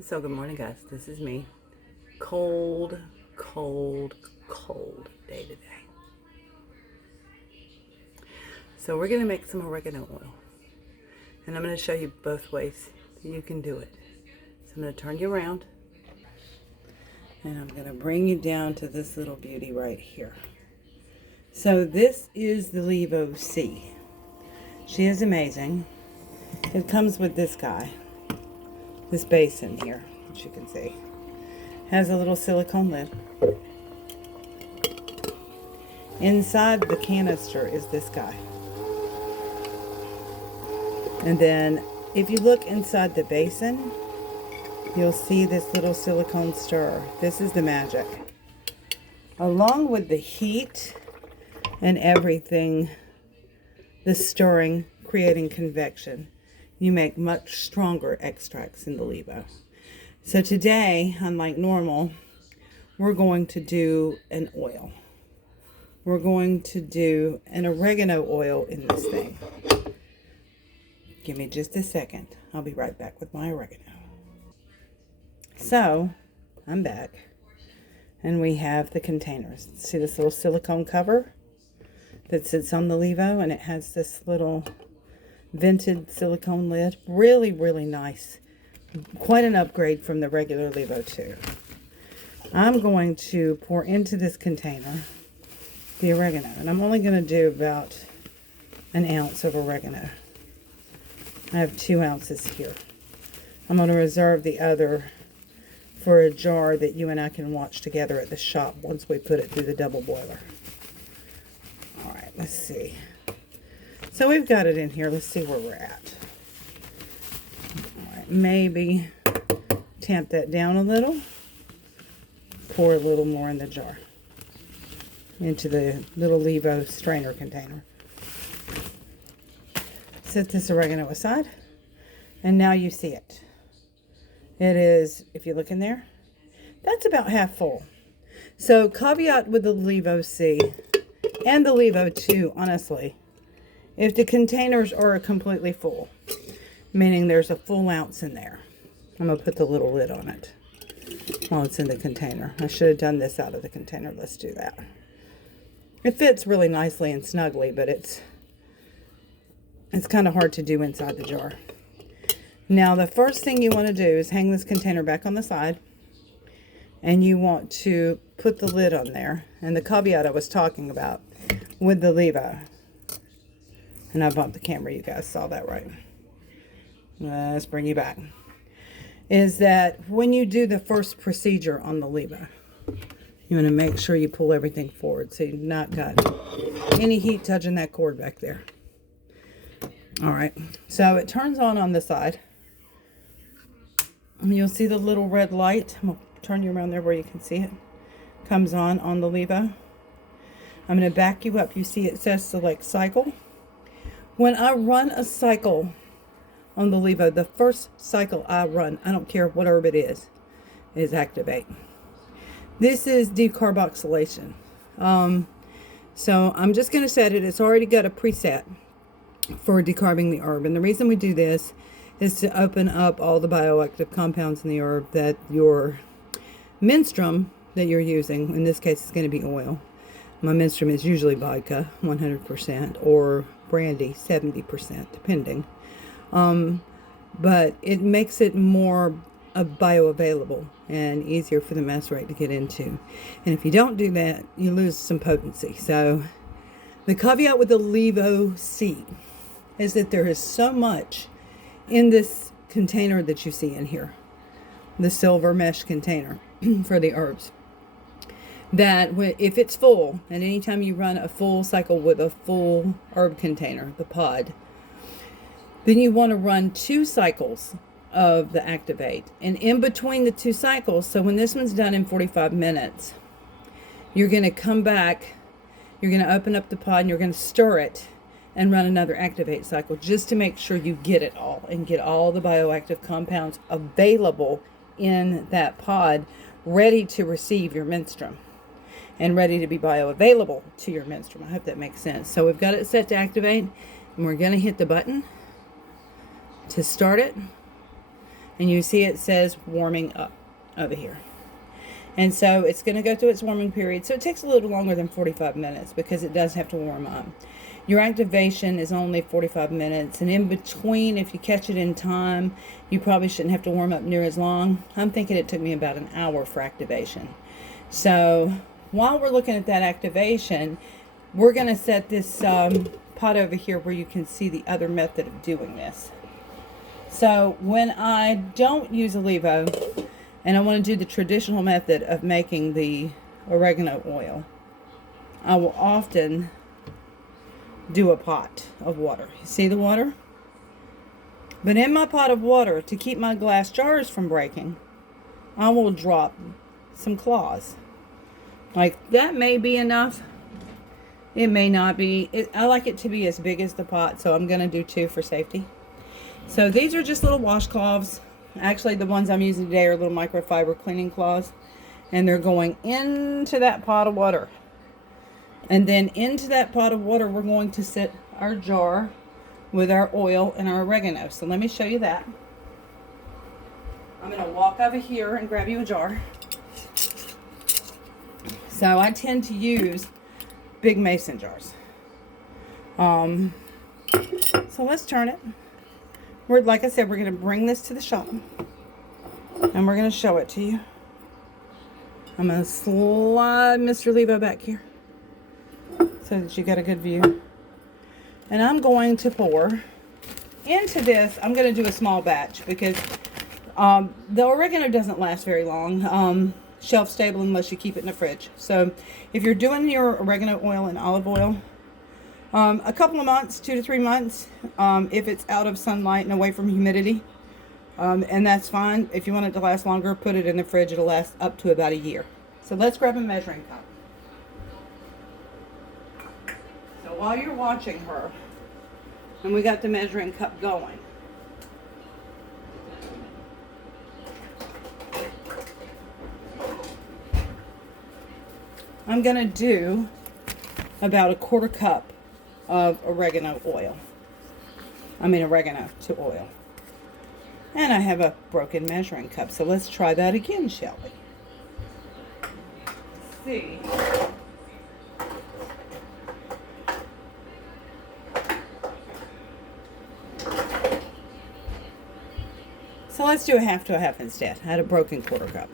So good morning, guys. This is me. Cold, cold, cold day today. So we're going to make some oregano oil. And I'm going to show you both ways that you can do it. So I'm going to turn you around. And I'm going to bring you down to this little beauty right here. So this is the Levo C. She is amazing. It comes with this guy. This basin here, as you can see. Has a little silicone lid. Inside the canister is this guy. And then if you look inside the basin, you'll see this little silicone stirrer. This is the magic. Along with the heat and everything, the stirring, creating convection, you make much stronger extracts in the Levo. So today, unlike normal, we're going to do an oil. We're going to do an oregano oil in this thing. Give me just a second. I'll be right back with my oregano. So, I'm back. And we have the containers. See this little silicone cover that sits on the Levo, and it has this little vented silicone lid. Really, really nice. Quite an upgrade from the regular Levo 2. I'm going to pour into this container the oregano, and I'm only going to do about an ounce of oregano. I have 2 ounces here. I'm going to reserve the other for a jar that you and I can watch together at the shop once we put it through the double boiler. All right, let's see. So we've got it in here. Let's see where we're at. All right, maybe tamp that down a little. Pour a little more in the jar. Into the little Levo strainer container. Set this oregano aside. And now you see it. It is, if you look in there, that's about half full. So caveat with the Levo C and the Levo 2, honestly. If the containers are completely full, meaning there's a full ounce in there, I'm going to put the little lid on it while it's in the container. I should have done this out of the container. Let's do that. It fits really nicely and snugly, but it's kind of hard to do inside the jar. Now, the first thing you want to do is hang this container back on the side, and you want to put the lid on there. And the caveat I was talking about with the Levo. And I bumped the camera, you guys saw that, right? Let's bring you back. Is that when you do the first procedure on the Levo, you want to make sure you pull everything forward so you've not got any heat touching that cord back there. All right, so it turns on the side. And you'll see the little red light. I'm going to turn you around there where you can see it. Comes on the Levo. I'm going to back you up. You see it says select cycle. When I run a cycle on the Levo, the first cycle I run, I don't care what herb it is activate. This is decarboxylation. So I'm just going to set it. It's already got a preset for decarbing the herb. And the reason we do this is to open up all the bioactive compounds in the herb that your menstruum that you're using, in this case it's going to be oil. My menstruum is usually vodka, 100%, or brandy, 70%, depending. But it makes it more bioavailable and easier for the macerate to get into. And if you don't do that, you lose some potency. So the caveat with the Levo C is that there is so much in this container that you see in here, the silver mesh container for the herbs, that if it's full, and anytime you run a full cycle with a full herb container, the pod, then you want to run 2 cycles of the activate. And in between the 2 cycles, so when this one's done in 45 minutes, you're going to come back, you're going to open up the pod, and you're going to stir it and run another activate cycle just to make sure you get it all and get all the bioactive compounds available in that pod, ready to receive your menstruum and ready to be bioavailable to your menstruum. I hope that makes sense. So we've got it set to activate, and we're going to hit the button to start it. And you see it says warming up over here. And so it's going to go through its warming period. So it takes a little longer than 45 minutes because it does have to warm up. Your activation is only 45 minutes. And in between, if you catch it in time, you probably shouldn't have to warm up near as long. I'm thinking it took me about an hour for activation. So while we're looking at that activation, we're going to set this pot over here where you can see the other method of doing this. So when I don't use a Levo, and I want to do the traditional method of making the oregano oil, I will often do a pot of water. You see the water? But in my pot of water, to keep my glass jars from breaking, I will drop some cloths. Like, that may be enough. It may not be. I like it to be as big as the pot, so I'm going to do 2 for safety. So these are just little washcloths. Actually, the ones I'm using today are little microfiber cleaning cloths. And they're going into that pot of water. And then into that pot of water, we're going to set our jar with our oil and our oregano. So let me show you that. I'm going to walk over here and grab you a jar. So I tend to use big mason jars. So let's turn it. Like I said, we're going to bring this to the shop. And we're going to show it to you. I'm going to slide Mr. Levo back here so that you got a good view. And I'm going to pour into this. I'm going to do a small batch because the oregano doesn't last very long. Shelf stable unless you keep it in the fridge. So if you're doing your oregano oil and olive oil, a couple of months, 2 to 3 months, if it's out of sunlight and away from humidity, and that's fine. If you want it to last longer, put it in the fridge. It'll last up to about a year. So let's grab a measuring cup. So while you're watching her, and we got the measuring cup going, I'm going to do about a 1/4 cup of oregano oil. Oregano to oil. And I have a broken measuring cup. So let's try that again, shall we? Let's see. So let's do a half to a half instead. I had a broken 1/4 cup.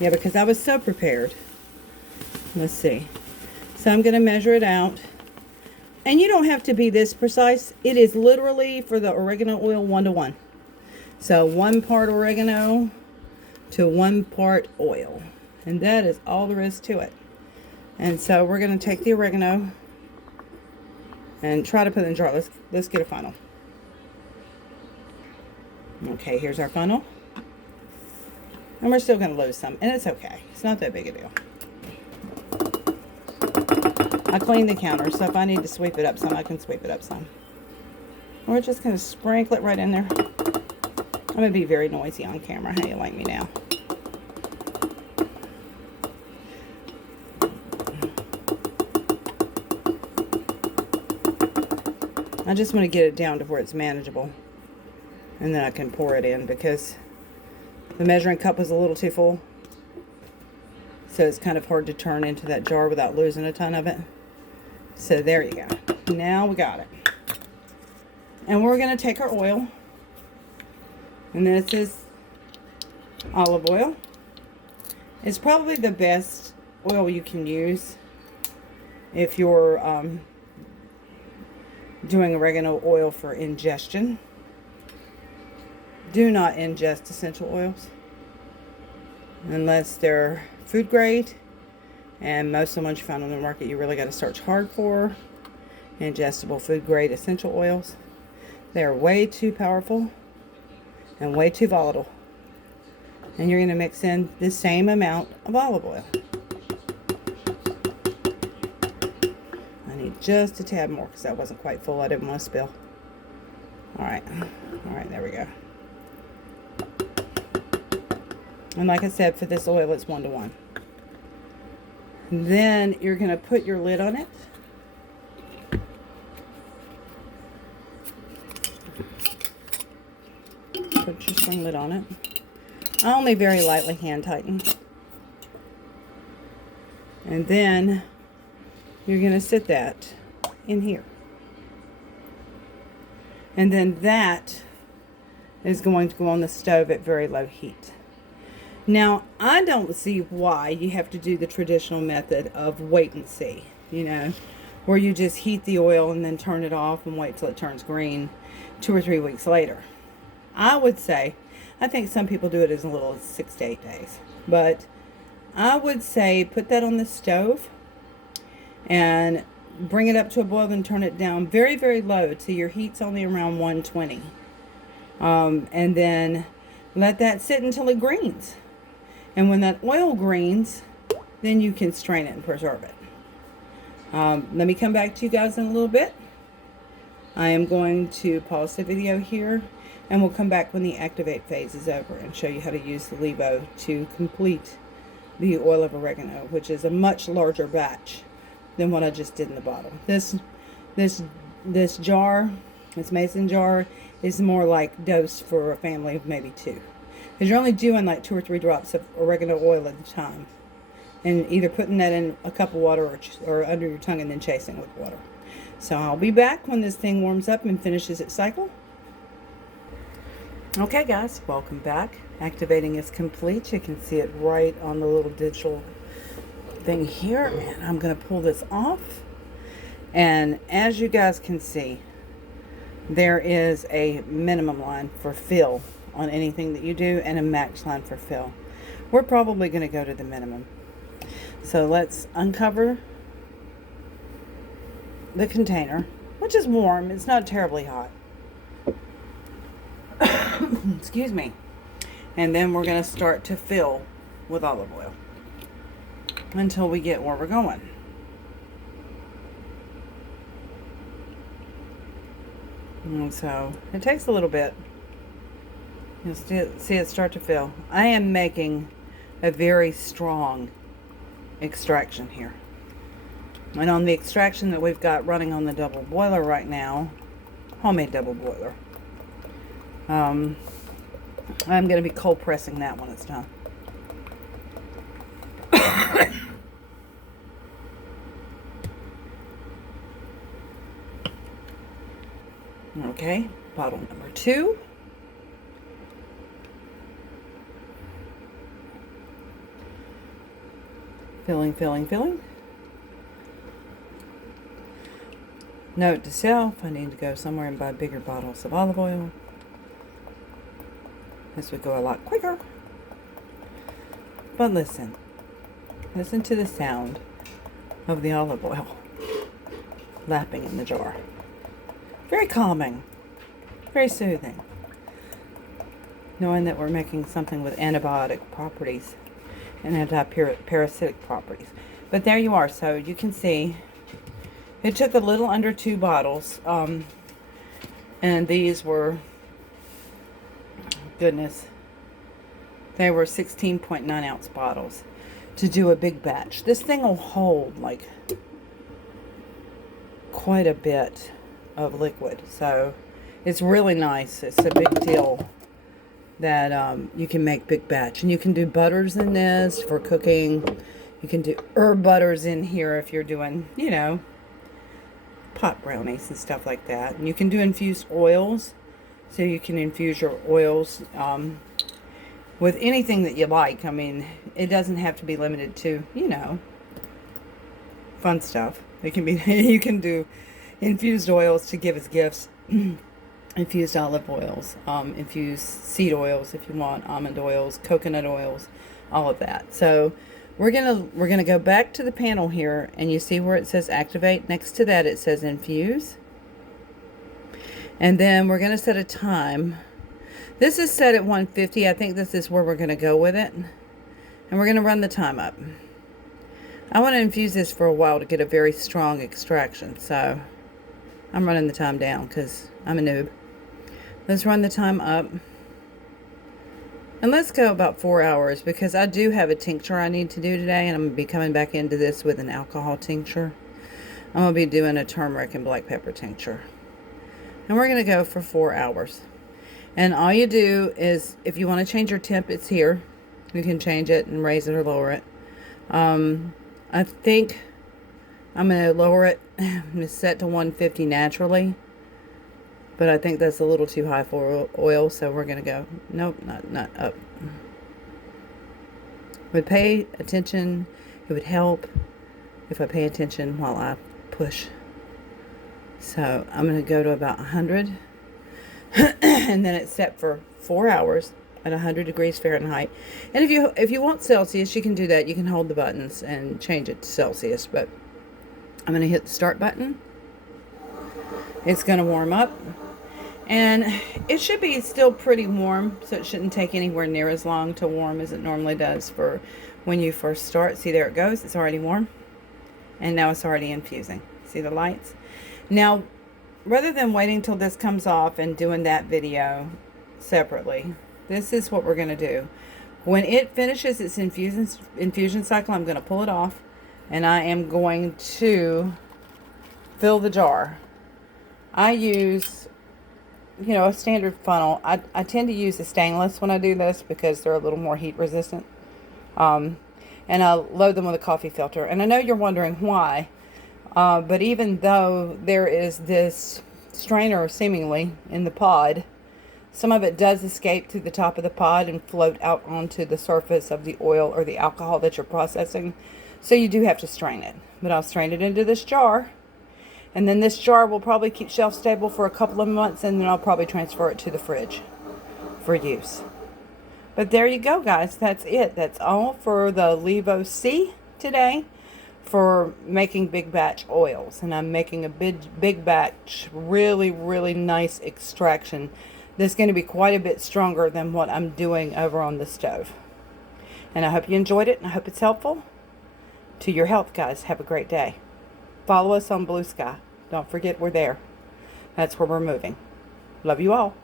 Yeah, because I was so prepared. Let's see. So I'm going to measure it out. And you don't have to be this precise. It is literally, for the oregano oil, 1 to 1. So 1 part oregano to 1 part oil. And that is all there is to it. And so we're going to take the oregano and try to put it in a jar. Let's get a funnel. Okay, here's our funnel. And we're still going to lose some. And it's okay. It's not that big a deal. I cleaned the counter, so if I need to sweep it up some, I can sweep it up some. We're just going to sprinkle it right in there. I'm going to be very noisy on camera. How you like me now? I just want to get it down to where it's manageable. And then I can pour it in because the measuring cup is a little too full. So it's kind of hard to turn into that jar without losing a ton of it. So there you go. Now we got it. And we're going to take our oil. And this is olive oil. It's probably the best oil you can use if you're doing oregano oil for ingestion. Do not ingest essential oils unless they're food grade. And most of the ones you find on the market, you really got to search hard for. Ingestible food grade essential oils. They are way too powerful and way too volatile. And you're going to mix in the same amount of olive oil. I need just a tad more because that wasn't quite full. I didn't want to spill. Alright, there we go. And like I said, for this oil, it's 1 to 1. Then you're going to put your lid on it. Put your spring lid on it. I only very lightly hand tighten. And then you're going to sit that in here. And then that is going to go on the stove at very low heat. Now, I don't see why you have to do the traditional method of wait and see, you know, where you just heat the oil and then turn it off and wait till it turns green 2 or 3 weeks later. I would say, I think some people do it as little as 6 to 8 days, but I would say put that on the stove and bring it up to a boil and turn it down very, very low till your heat's only around 120. And then let that sit until it greens. And when that oil greens, then you can strain it and preserve it. Let me come back to you guys in a little bit. I am going to pause the video here, and we'll come back when the activate phase is over and show you how to use the Levo to complete the oil of oregano, which is a much larger batch than what I just did in the bottle. This jar, this mason jar, is more like dose for a family of maybe 2. Because you're only doing like 2 or 3 drops of oregano oil at a time. And either putting that in a cup of water or under your tongue and then chasing with water. So I'll be back when this thing warms up and finishes its cycle. Okay guys, welcome back. Activating is complete. You can see it right on the little digital thing here. And I'm going to pull this off. And as you guys can see, there is a minimum line for fill on anything that you do and a max line for fill. We're probably going to go to the minimum. So let's uncover the container, which is warm. It's not terribly hot. Excuse me. And then we're going to start to fill with olive oil until we get where we're going. And so it takes a little bit. You'll see it start to fill. I am making a very strong extraction here. And on the extraction that we've got running on the double boiler right now, homemade double boiler, I'm going to be cold pressing that when it's done. Okay, bottle number 2. Filling, filling, filling. Note to self, I need to go somewhere and buy bigger bottles of olive oil. This would go a lot quicker. But listen to the sound of the olive oil lapping in the jar. Very calming, very soothing. Knowing that we're making something with antibiotic properties and anti-parasitic properties. But there you are. So you can see it took a little under 2 bottles. And these were, goodness, they were 16.9 ounce bottles to do a big batch. This thing will hold like quite a bit of liquid. So it's really nice. It's a big deal that you can make big batch. And you can do butters in this for cooking. You can do herb butters in here if you're doing, you know, pot brownies and stuff like that. And you can do infused oils. So you can infuse your oils with anything that you like. I mean, it doesn't have to be limited to, you know, fun stuff. It can be, you can do infused oils to give as gifts. Infused olive oils, infused seed oils if you want, almond oils, coconut oils, all of that. So we're gonna go back to the panel here, and you see where it says activate. Next to that it says infuse, and then we're gonna set a time. This is set at 150. I think this is where we're gonna go with it, and we're gonna run the time up. I want to infuse this for a while to get a very strong extraction, so I'm running the time down because I'm a noob. Let's run the time up. And let's go about 4 hours because I do have a tincture I need to do today, and I'm going to be coming back into this with an alcohol tincture. I'm going to be doing a turmeric and black pepper tincture. And we're going to go for 4 hours. And all you do is, if you want to change your temp, it's here. You can change it and raise it or lower it. I think I'm going to lower it. It's set to 150 naturally. But I think that's a little too high for oil, so we're going to go, nope, not up. Would pay attention. It would help if I pay attention while I push. So I'm going to go to about 100. And then it's set for 4 hours at 100 degrees Fahrenheit. And if you want Celsius, you can do that. You can hold the buttons and change it to Celsius. But I'm going to hit the start button. It's going to warm up. And it should be still pretty warm, so it shouldn't take anywhere near as long to warm as it normally does for when you first start. See, there it goes. It's already warm. And now it's already infusing. See the lights? Now, rather than waiting till this comes off and doing that video separately, this is what we're going to do. When it finishes its infusion cycle, I'm going to pull it off, and I am going to fill the jar. I use, a standard funnel. I tend to use a stainless when I do this because they're a little more heat resistant. And I load them with a coffee filter. And I know you're wondering why. But even though there is this strainer seemingly in the pod, some of it does escape through the top of the pod and float out onto the surface of the oil or the alcohol that you're processing. So you do have to strain it. But I'll strain it into this jar. And then this jar will probably keep shelf stable for a couple of months, and then I'll probably transfer it to the fridge for use. But there you go, guys. That's it. That's all for the Levo C today for making big batch oils. And I'm making a big batch, really, really nice extraction that's going to be quite a bit stronger than what I'm doing over on the stove. And I hope you enjoyed it, and I hope it's helpful to your health, guys. Have a great day. Follow us on Blue Sky. Don't forget we're there. That's where we're moving. Love you all.